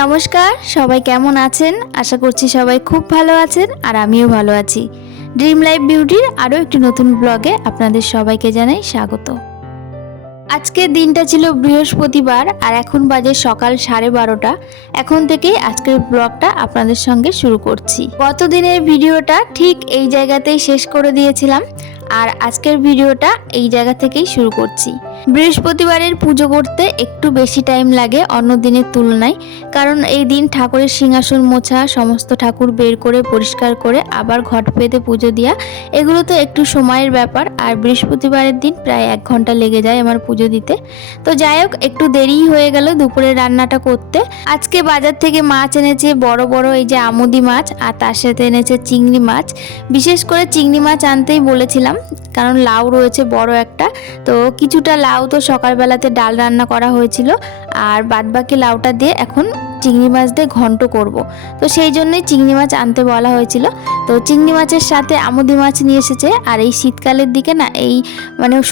নমস্কার, সবাই কেমন আছেন? আশা করছি সবাই খুব ভালো আছেন আর আমিও ভালো আছি। ড্রিম লাইফ বিউটির আরও একটি নতুন ব্লগে আপনাদের সবাইকে জানাই স্বাগত। আজকের দিনটা ছিল বৃহস্পতিবার আর এখন বাজে সকাল 12:30। এখন থেকেই আজকের ব্লগটা আপনাদের সঙ্গে শুরু করছি। গত দিনের ভিডিওটা ঠিক এই জায়গাতেই শেষ করে দিয়েছিলাম আর আজকের ভিডিওটা এই জায়গা থেকেই শুরু করছি। বৃহস্পতিবারের পুজো করতে একটু বেশি টাইম লাগে অন্য দিনের তুলনায়, কারণ এই দিন ঠাকুরের সিংহাসন মোছা, সমস্ত ঠাকুর বের করে পরিষ্কার করে আবার ঘট পেতে পুজো দেওয়া, এগুলো তো একটু সময়ের ব্যাপার। আর বৃহস্পতিবারের দিন প্রায় 1 ঘন্টা লেগে যায় আমার পুজো দিতে। তো যাই হোক, একটু দেরিই হয়ে গেল দুপুরে রান্নাটা করতে। আজকে বাজার থেকে মাছ এনেছে, বড় বড় এই যে আমুদি মাছ, আর তার সাথে এনেছে চিংড়ি মাছ। বিশেষ করে চিংড়ি মাছ আনতেই বলেছিলাম, কারণ লাউ রয়েছে বড় একটা। তো কিছুটা লাউ তো সকালবেলাতে ডাল রান্না করা হয়েছিল, আর বাদবাকি লাউটা দিয়ে এখন চিংড়ি মাছ দিয়ে ঘন্ট করব। তো সেই জন্যই চিংড়ি মাছ আনতে বলা হয়েছিল। তো চিংড়ি মাছের সাথে আমুদি মাছ নিয়ে এসেছে। আর এই শীতকালের দিকে না এই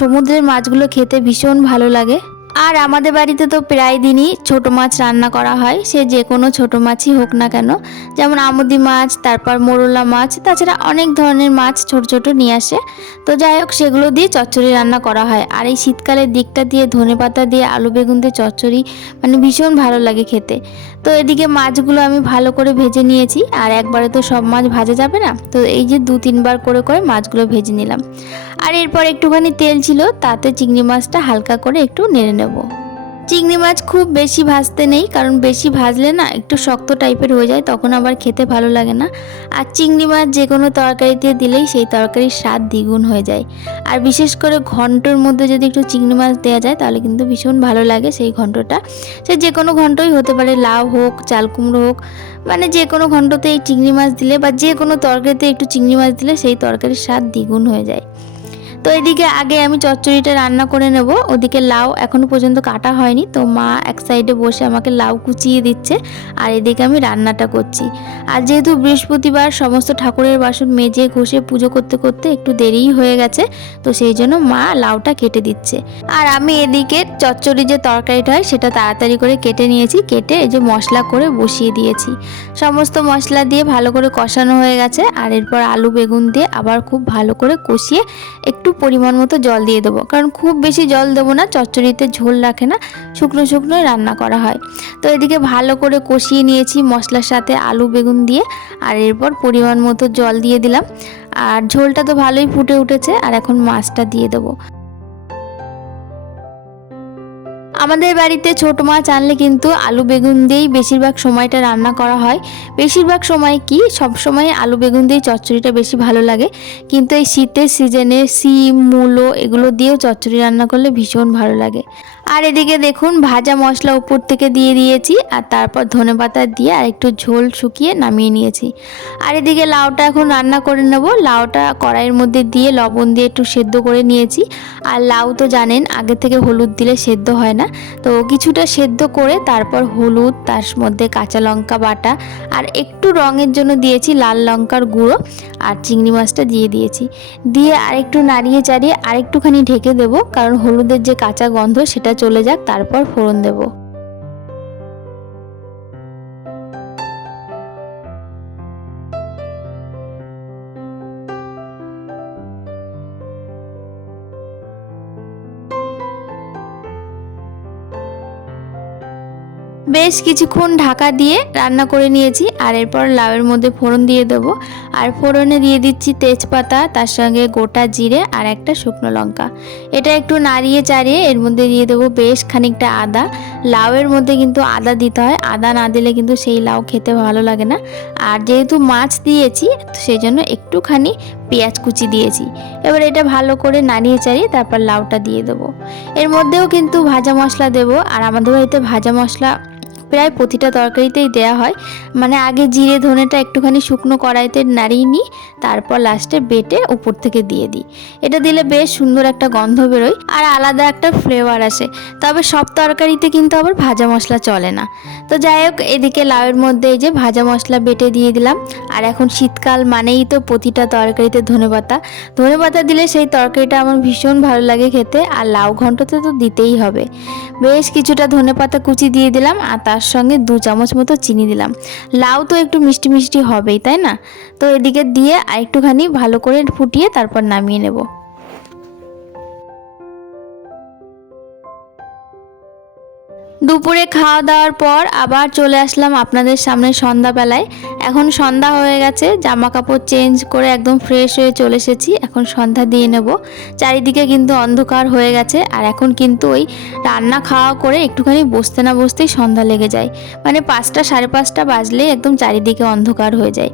সমুদ্রের মাছগুলো খেতে ভীষণ ভালো লাগে। আর আমাদের বাড়িতে তো প্রায় দিনই ছোট মাছ রান্না করা হয়, সে যে কোনো ছোট মাছই হোক না কেন, যেমন আমুদি মাছ, তারপর মোরলা মাছ, তাছাড়া অনেক ধরনের মাছ ছোট ছোট নিয়ে আসে। তো যাই হোক, সেগুলো দিয়ে চচ্চড়ি রান্না করা হয়। আর এই শীতকালের দিকটা দিয়ে ধনেপাতা দিয়ে আলু বেগুন দিয়ে চচ্চড়ি ভীষণ ভালো লাগে খেতে। তো এদিকে মাছগুলো আমি ভালো করে ভেজে নিয়েছি, আর একবারে তো সব মাছ ভাজা যাবে না, তো এই যে 2-3 বার করে করে মাছগুলো ভেজে নিলাম। আর এরপর একটুখানি তেল ছিল, তাতে চিংড়ি মাছটা হালকা করে একটু নেড়ে নেব। চিংড়ি মাছ খুব বেশি ভাজতে নেই, কারণ বেশি ভাজলে না একটু শক্ত টাইপের হয়ে যায়, তখন আবার খেতে ভালো লাগে না। আর চিংড়ি মাছ যে কোনো তরকারিতে দিলেই সেই তরকারির স্বাদ দ্বিগুণ হয়ে যায়। আর বিশেষ করে ঘন্টর মধ্যে যদি একটু চিংড়ি মাছ দেওয়া যায় তাহলে কিন্তু ভীষণ ভালো লাগে সেই ঘন্টটা। সে যে কোনো ঘন্টই হতে পারে, লাউ হোক, চাল কুমড়ো হোক, যে কোনো ঘন্টতে এই চিংড়ি মাছ দিলে বা যে কোনো তরকারিতে একটু চিংড়ি মাছ দিলে সেই তরকারির স্বাদ দ্বিগুণ হয়ে যায়। তো এদিকে আগে আমি চচ্চড়িটা রান্না করে নেব। ওদিকে লাউ এখনো পর্যন্ত কাটা হয়নি, তো মা এক সাইডে বসে আমাকে লাউ কুচিয়ে দিচ্ছে, আর এদিকে আমি রান্নাটা করছি। আর যেহেতু বৃহস্পতিবার সমস্ত ঠাকুরের বাসন মেজে ঘষে পুজো করতে করতে একটু দেরিই হয়ে গেছে, তো সেই জন্য মা লাউটা কেটে দিচ্ছে। আর আমি এদিকে চচ্চড়ি যে তরকারিটা হয় সেটা তাড়াতাড়ি করে কেটে নিয়েছি, কেটে এই যে মশলা করে বসিয়ে দিয়েছি। সমস্ত মশলা দিয়ে ভালো করে কষানো হয়ে গেছে, আর এরপর আলু বেগুন দিয়ে আবার খুব ভালো করে কষিয়ে একটু পরিমাণ মতো জল দিয়ে দেবো, কারণ খুব বেশি জল দেবো না, চচ্চড়িতে ঝোল রাখে না, শুকনো শুকনো রান্না করা হয়। তো এদিকে ভালো করে কষিয়ে নিয়েছি মশলার সাথে আলু বেগুন দিয়ে, আর এরপর পরিমাণ মতো জল দিয়ে দিলাম। আর ঝোলটা তো ভালোই ফুটে উঠেছে, আর এখন মাছটা দিয়ে দেবো। আমাদের বাড়িতে ছোট মাছ আনলে কিন্তু আলু বেগুন দিয়েই বেশিরভাগ সময়টা রান্না করা হয়। বেশিরভাগ সময় কি, সব সময় আলু বেগুন দিয়েই চচ্চড়িটা বেশি ভালো লাগে, কিন্তু এই শীতের সিজনে শিম, মূলো এগুলো দিয়েও চচ্চড়ি রান্না করলে ভীষণ ভালো লাগে। আর এদিকে দেখুন ভাজা মশলা উপর থেকে দিয়ে দিয়েছি, আর তারপর ধনেপাতা দিয়ে আর একটু ঝোল শুকিয়ে নামিয়ে নিয়েছি। আর এদিকে লাউটা এখন রান্না করে নেব। লাউটা কড়াইয়ের মধ্যে দিয়ে লবণ দিয়ে একটু সেদ্ধ করে নিয়েছি। আর লাউ তো জানেন আগে থেকে হলুদ দিলে সেদ্ধ হয় না, তো কিছুটা সেদ্ধ করে তারপর হলুদ, তার মধ্যে কাঁচা লঙ্কা বাটা, আর একটু রঙের জন্য দিয়েছি লাল লঙ্কার গুঁড়ো, আর চিংড়ি মাছটা দিয়ে দিয়েছি। দিয়ে আরেকটু নাড়িয়ে চাড়িয়ে আরেকটুখানি ঢেকে দেবো, কারণ হলুদের যে কাঁচা গন্ধ সেটা চলে যাক, তারপর ফোড়ন দেবো। বেশ কিছুক্ষণ ঢাকা দিয়ে রান্না করে নিয়েছি, আর এরপর লাউয়ের মধ্যে ফোড়ন দিয়ে দেবো। আর ফোড়নে দিয়ে দিচ্ছি তেজপাতা, তার সঙ্গে গোটা জিরে আর একটা শুকনো লঙ্কা। এটা একটু নাড়িয়ে চাড়িয়ে এর মধ্যে দিয়ে দেবো বেশ খানিকটা আদা। লাউয়ের মধ্যে কিন্তু আদা দিতে হয়, আদা না দিলে কিন্তু সেই লাউ খেতে ভালো লাগে না। আর যেহেতু মাছ দিয়েছি সেই জন্য একটুখানি পেঁয়াজ কুচি দিয়েছি। এবার এটা ভালো করে নাড়িয়ে চাড়িয়ে তারপর লাউটা দিয়ে দেবো। এর মধ্যেও কিন্তু ভাজা মশলা দেবো, আর আমাদের বাড়িতে ভাজা মশলা প্রায় প্রতিটা তরকারিতেই দেয়া হয়। আগে জিরে ধনেটা একটুখানি শুকনো কড়াইতে নাড়িয়ে নিই, তারপর লাস্টে বেটে উপর থেকে দিয়ে দিই। এটা দিলে বেশ সুন্দর একটা গন্ধ বেরোয় আর আলাদা একটা ফ্লেভার আসে। তবে সব তরকারিতে কিন্তু আবার ভাজা মশলা চলে না। তো যাই হোক, এদিকে লাউয়ের মধ্যে এই যে ভাজা মশলা বেটে দিয়ে দিলাম। আর এখন শীতকাল মানেই তো প্রতিটা তরকারিতে ধনেপাতা। ধনেপাতা দিলে সেই তরকারিটা আমার ভীষণ ভালো লাগে খেতে, আর লাউ ঘন্টতে তো দিতেই হবে। বেশ কিছুটা ধনেপাতা কুচি দিয়ে দিলাম আর তার সঙ্গে 2 চামচ মতো চিনি দিলাম। লাউ তো একটু মিষ্টি মিষ্টি হবেই, তাই না? তো এদিকে দিয়ে আর একটুখানি ভালো করে ফুটিয়ে তারপর নামিয়ে নেব। দুপুরে খাওয়া দাওয়ার পর আবার চলে আসলাম আপনাদের সামনে সন্ধ্যাবেলায়। এখন সন্ধ্যা হয়ে গেছে, জামা কাপড় চেঞ্জ করে একদম ফ্রেশ হয়ে চলে এসেছি। এখন সন্ধ্যা দিয়ে নেব। চারিদিকে কিন্তু অন্ধকার হয়ে গেছে আর এখন কিন্তু ওই রান্না খাওয়া করে একটুখানি বসতে না বসতেই সন্ধ্যা লেগে যায়। মানে 5টা 5:30 বাজলেই একদম চারিদিকে অন্ধকার হয়ে যায়।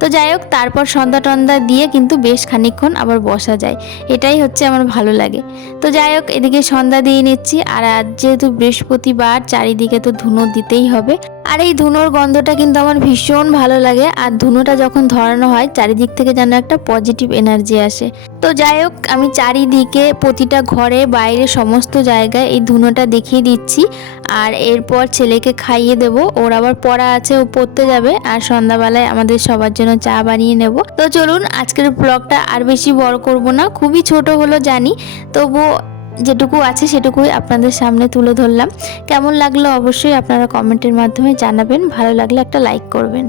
তো যাই হোক, তারপর সন্ধ্যা টন্ধা দিয়ে কিন্তু বেশ খানিকক্ষণ আবার বসা যায়, এটাই হচ্ছে আমার ভালো লাগে। তো যাই হোক, এদিকে সন্ধ্যা দিয়ে নিচ্ছি। আর আজ যেহেতু বৃহস্পতিবার, চারিদিকে তো ধুনো দিতেই হবে। আর এই ধুনোর গন্ধটা কিন্তু আমার ভীষণ ভালো লাগে। আর ধুনোটা যখন ধরানো হয় চারিদিক থেকে যেন একটা পজিটিভ এনার্জি আসে। তো যাই হোক, আমি চারিদিকে প্রতিটা ঘরে বাইরে সমস্ত জায়গায় এই ধুনোটা দেখিয়ে দিচ্ছি। আর এরপর ছেলেকে খাইয়ে দেব, ওর আবার পড়া আছে, ও পড়তে যাবে। আর সন্ধ্যাবেলায় আমাদের সবার জন্য চা বানিয়ে নেব। তো চলুন, আজকের ব্লগটা আর বেশি বড় করব না, খুবই ছোট হলো জানি, তবুও যেটুকু আছে সেটুকুই আপনাদের সামনে তুলে ধরলাম। কেমন লাগলো অবশ্যই আপনারা কমেন্টের মাধ্যমে জানাবেন, ভালো লাগলে একটা লাইক করবেন।